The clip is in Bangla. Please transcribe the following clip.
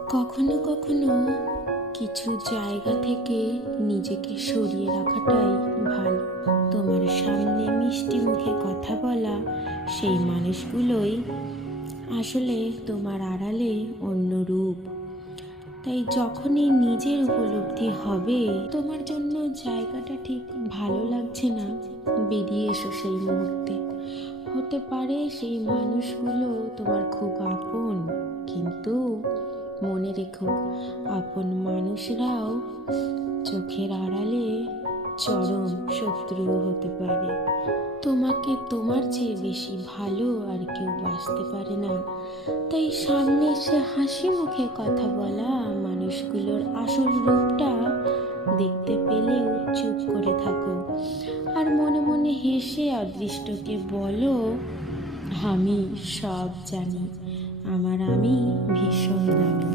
কখনো কখনো কিছু জায়গা থেকে নিজেকে সরিয়ে রাখাটাই ভালো। তোমার সামনে মিষ্টি মুখে কথা বলা সেই মানুষগুলোই আসলে তোমার আড়ালে অন্য রূপ। তাই যখনই নিজের উপলব্ধি হবে তোমার জন্য জায়গাটা ঠিক ভালো লাগছে না, বেরিয়ে এসো সেই মুহূর্তে। হতে পারে সেই মানুষগুলো তোমার খুব আপন, কিন্তু মনে রেখো, আপন মানুষরাও চোখের আড়ালে চরম শত্রু হতে পারে। তোমাকে তোমার চেয়ে বেশি ভালো আর কেউ বাসতে পারে না। তাই সামনে এসে হাসি মুখে কথা বলা মানুষগুলোর আসল রূপটা দেখতে পেলেও চুপ করে থাকো, আর মনে মনে হেসে অদৃষ্টকে বলো, আমি সব জানি, আমি ভীষণ দামি।